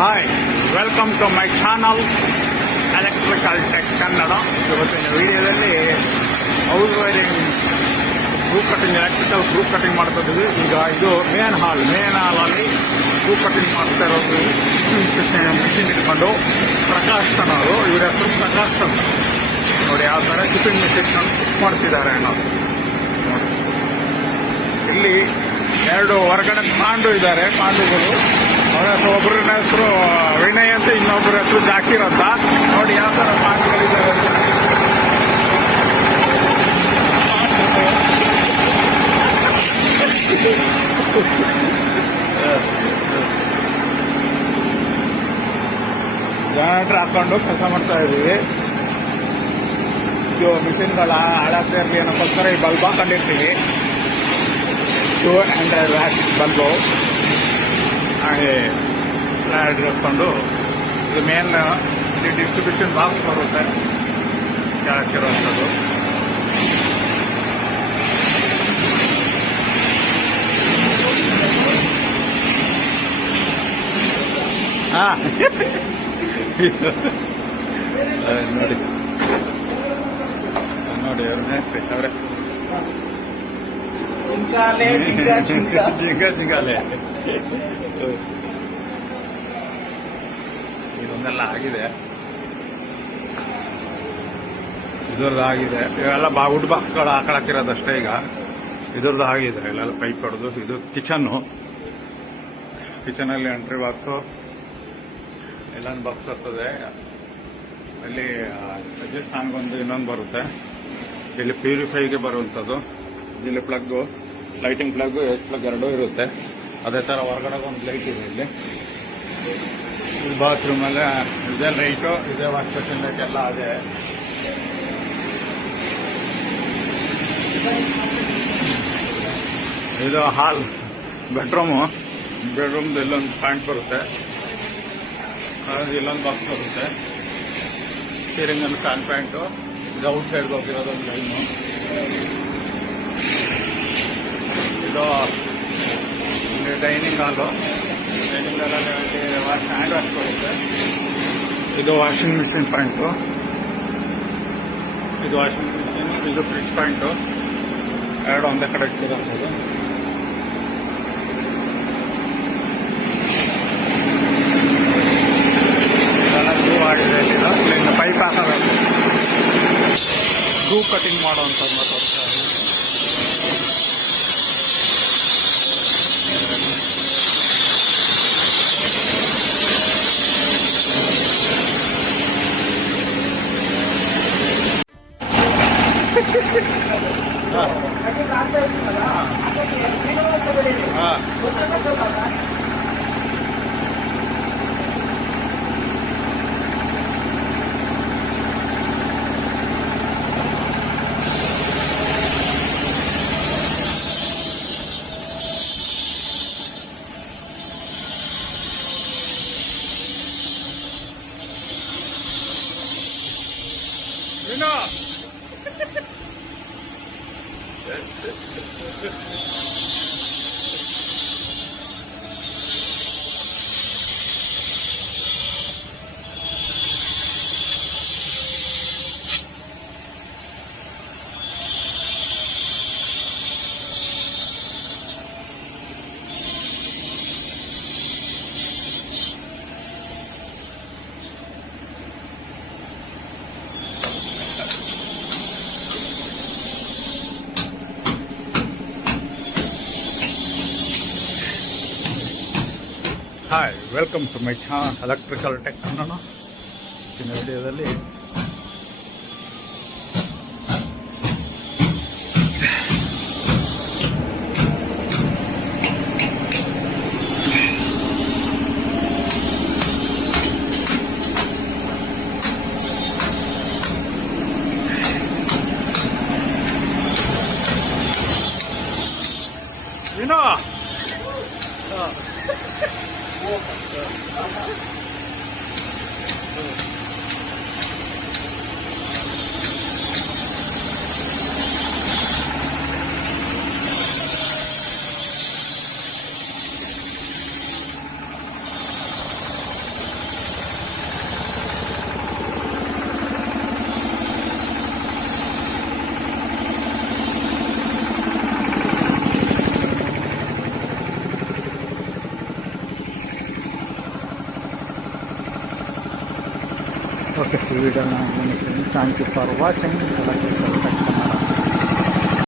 Hi, welcome to my channel electrical tech Kannada. ಇವತ್ತಿನ ವಿಡಿಯೋದಲ್ಲಿ house wiring group cutting, electrical group cutting ಮಾಡ್ತಾ ಇದ್ದೀವಿ. ಈಗ ಇದು ಮೇನ್ ಹಾಲಲ್ಲಿ ಗ್ರೂಪ್ ಕಟಿಂಗ್ ಮಾಡ್ತಾ ಇರೋದು ಮಿಷಿನ್ ಇಟ್ಕೊಂಡು ಪ್ರಕಾಶ್ ಅನ್ನೋರು, ಇವರ ಹೆಸರು ಪ್ರಕಾಶ್ ಅಂತ. ನೋಡಿ ಯಾವ ಥರ ಶಿಪ್ಪಿಂಗ್ ಮಿಷಿನ್ ಮಾಡ್ತಿದ್ದಾರೆ ಅನ್ನೋದು ನೋಡಿ. ಇಲ್ಲಿ ಎರಡು ಹೊರಗಡೆ ಪಾಂಡು ಇದ್ದಾರೆ, ಪಾಂಡುಗಳು. ಅವರ ಹೆಸರು, ಒಬ್ಬರನ್ನ ಹೆಸರು ವಿನಯ್ ಅಂತ, ಇನ್ನೊಬ್ಬರ ಹೆಸರು ಜಾಕೀರ್ ಅಂತ. ನೋಡಿ ಯಾವ ಥರ ಪಾಂಡುಗಳಿದ್ದಾರೆ ಅಂತ. ಜನರೇಟರ್ ಹಾಕೊಂಡು ಕೆಲಸ ಮಾಡ್ತಾ ಇದ್ದೀವಿ. ಇದು ಮಿಷಿನ್ಗಳ ಹಾಳಾಗ್ತಾ ಇರಲಿ ಅನ್ನೋಕ್ಕೋಸ್ಕರ ಈ ಬಲ್ಬ್ ಹಾಕೊಂಡಿರ್ತೀವಿ. 200 ವ್ಯಾಟ್ ಬಲ್ಬು ಹಾಗೆ ಫ್ಲಾಟ್ ಹಾಕೊಂಡು, ಇದು ಮೇನ್ ಡಿಸ್ಟ್ರಿಬ್ಯೂಷನ್ ಬಾಕ್ಸ್ ಬರುತ್ತೆ ಕೆಳಗಿರುವಂಥದ್ದು. ಹಾಂ ನೋಡಿ ನೋಡಿ ಅವ್ರ ಮೇಸ್ತ್ರಿ ಅವರೇ. ಜಿಂಗಾಲೆ ಇದೊಂದೆಲ್ಲ ಆಗಿದೆ, ಇದ್ರದ್ದು ಆಗಿದೆ. ಇವೆಲ್ಲ ವುಡ್ ಬಾಕ್ಸ್ಗಳು ಹಾಕೊಳಕ್ಕಿರೋದಷ್ಟೇ. ಈಗ ಇದ್ರದ್ದು ಆಗಿದೆ, ಇಲ್ಲೆಲ್ಲ ಪೈಪ್ ಹೊಡೆದು. ಇದು ಕಿಚನಲ್ಲಿ ಎಂಟ್ರಿ ಬಾಕ್ಸು, ಎಲ್ಲೊಂದು ಬಾಕ್ಸ್ ಬರ್ತದೆ. ಅಲ್ಲಿ ರಾಜಸ್ಥಾನ್ಗೊಂದು ಇನ್ನೊಂದು ಬರುತ್ತೆ. ಇಲ್ಲಿ ಪ್ಯೂರಿಫೈಗೆ ಬರುವಂಥದ್ದು. ಇಲ್ಲಿ ಪ್ಲಗ್ಗು, ಲೈಟಿಂಗ್ ಪ್ಲಗ್ಗು, ಪ್ಲಗ್ ಎರಡೂ ಇರುತ್ತೆ. ಅದೇ ಥರ ಹೊರಗಡೆ ಒಂದು ಲೈಟ್ ಇದೆ. ಇಲ್ಲಿ ಬಾತ್ರೂಮಲ್ಲೇ ಇದೇ ಲೈಟು, ಇದೇ ವಾಶ್ ಬೇಸಿನ್ ಲೈಟ್ ಎಲ್ಲ ಅದೇ. ಇದು ಹಾಲ್, ಬೆಡ್ರೂಮ್ದು ಇಲ್ಲೊಂದು ಪಾಯಿಂಟ್ ಬರುತ್ತೆ, ಇಲ್ಲೊಂದು ಬಾಕ್ಸ್ ಬರುತ್ತೆ. ಸ್ಟೀರಿಂಗ್ ಒಂದು ಫ್ಯಾನ್ ಪ್ಯಾಂಟು, ಇದು ಔಟ್ ಸೈಡ್ಗೆ ಹೋಗಿರೋದೊಂದು ಲೈನು. ಇದು ಡೈನಿಂಗ್ ಹಾಲು, ಡೈನಿಂಗ್ ಹಾಲಲ್ಲಿ ಹ್ಯಾಂಡ್ ವಾಶ್ ಬರುತ್ತೆ. ಇದು ವಾಷಿಂಗ್ ಮಿಷಿನ್ ಪಾಯಿಂಟು, ಇದು ವಾಷಿಂಗ್ ಮಿಷಿನ್, ಇದು ಫ್ರಿಡ್ಜ್ ಪಾಯಿಂಟು. ಎರಡು ಒಂದೇ ಕಡೆ ಇಟ್ಟಿರೋದು. ಆಗಿದೆ. ಇಲ್ಲಿಂದ ಪೈಪ್ ಹಾಕಬೇಕು, ಗ್ರೂಪ್ ಕಟಿಂಗ್ ಮಾಡುವಂಥದ್ದು. ಮತ್ತು hi, welcome to my channel electrical tech Kannada. ಇನ್ನು ವಿಡಿಯೋದಲ್ಲಿ ಓಕೆ ಈ ವಿಡಿಯೋನ ಮುಗಿಸ್ತೀನಿ. Thank you for watching. Electrical tech Kannada.